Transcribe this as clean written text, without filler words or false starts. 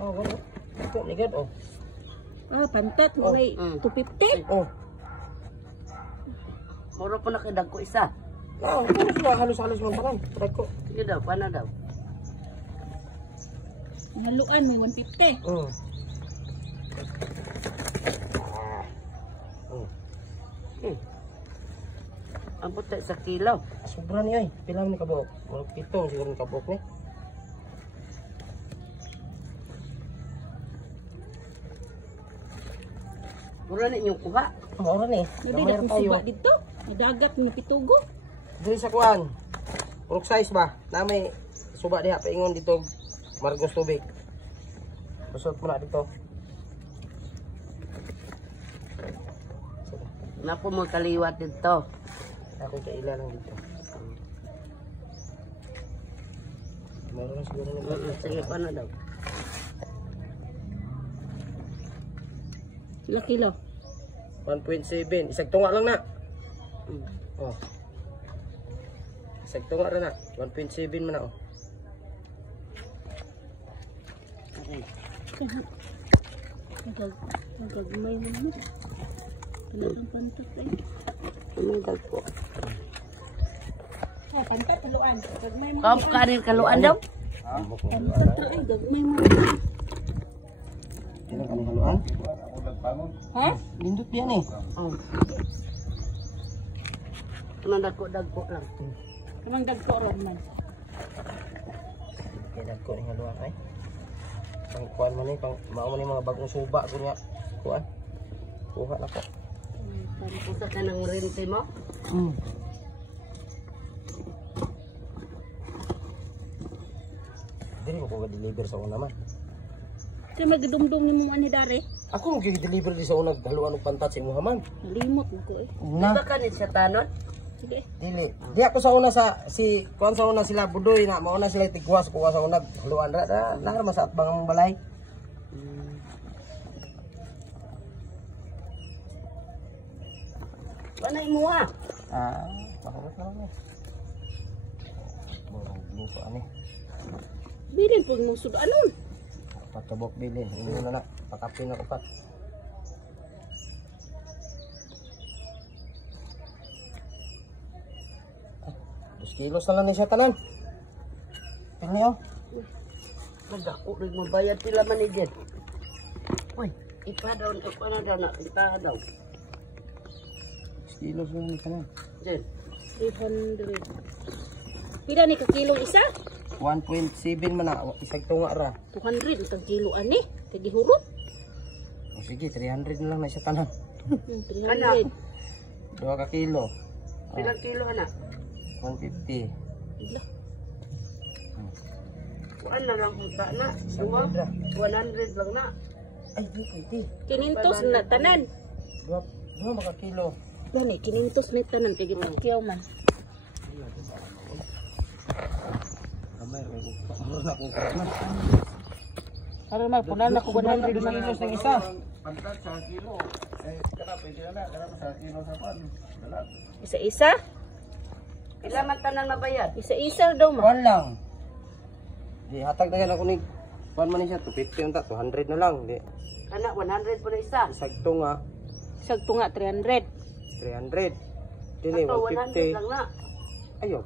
Oh, wala. Ito, ligad, oh. Ah, pantat. Oh, May 250. Oh. Muro po nakidag ko isa. Oh, puro sila halos-halos lang tanan. Try ko. Sige daw, paano daw? Haluan, may 150. Oh. Ambot tayo sa kilo. Sobra niya eh. Pila ni kabuok? Mga 7 siguro ni kabuok ni. Muro na inyong kuha. Mura ni. Hindi na kung suba dito. Nadagat na pitugo. Dili sa kuan. Urok size ba? Na may suba diha paingon dito Margos tubig. Busot mo na dito. Napo mo kaliwat dito. Ako kaila lang dito. Meron na siguro ni. Sige, paano daw? Sila kilo. 1.7. Isag tunga lang na. Oh. Isag tunga ra na. 1.7 man na oh. Okay. Nagagmay mo naman. Talagang pantat ay. Anong dag po? Ah, pantat, haluan. Gagmay mo. Kamu kanin kaluan daw? Pantat ra ay, gagmay mo. Ano kami haluan? Ha? Lindot diyan eh. Oh. Anong dagko lang? Kamang dagko ron man. Kaya ko ni haluan ay. Pang kuan man ni pang mao man ni mga bagong suba ko niya. Kuan. Kuha na ko. Usa ka ng rente mo? Dili mo ko deliver sa una man. Kaya magdumdum ni mo ani dare. Ako mo gi-deliver di sa una haluan og pantat sa imuha man. Nalimot mo ko eh. Na. Di ba kanit siya tanon? Sige. Dili. Di ako sa una sa si kuan sa una sila budoy na mao na sila tigwas kuha sa una haluan ra na masaat bang balay. Panay mo ha? Mahurot na lang eh. Borong lupa ani. Bilin po mo sudanon. Patabok bilin. Ini na na. Pakapin na upat. Dos kilos na lang ni siya tanan. Tingni oh. Nagdako rin mo bayad sila manigid. Uy, ipadaw na, ipadaw. Dos kilos na lang ni tanan. Jen, 300. Pila ni ka kilo isa? 1.7 man na. Isag tunga ra. 200 itong kilo ani. Kaya hurot. O sige, 300 na lang na siya tanan. 300. 2 ka kilo. ilang kilo na? 150. Ila. Kuan na lang kita na. Dua, 100 lang na. Ay, di pwede. 500 na tanan. 2 maka kilo. Gani, 500 na tanan. Kaya gitakyaw man. Kamay, meron na akong karat na. Para magpunan ako 100 2 kilos ng isa. Pantat sa kilo. Kana pwede na, kana sa kilo sa pan. Dala. Isa-isa? Pila man tanang nabayad? Isa-isa daw ma. Kuan lang. Di hatag na yan ako ni kuan man siya 250 unta 200 na lang. Di Kana 100 po na isa. sagto nga Sagto nga 300. 300. Dili Ato 100 150. lang na. Ayo,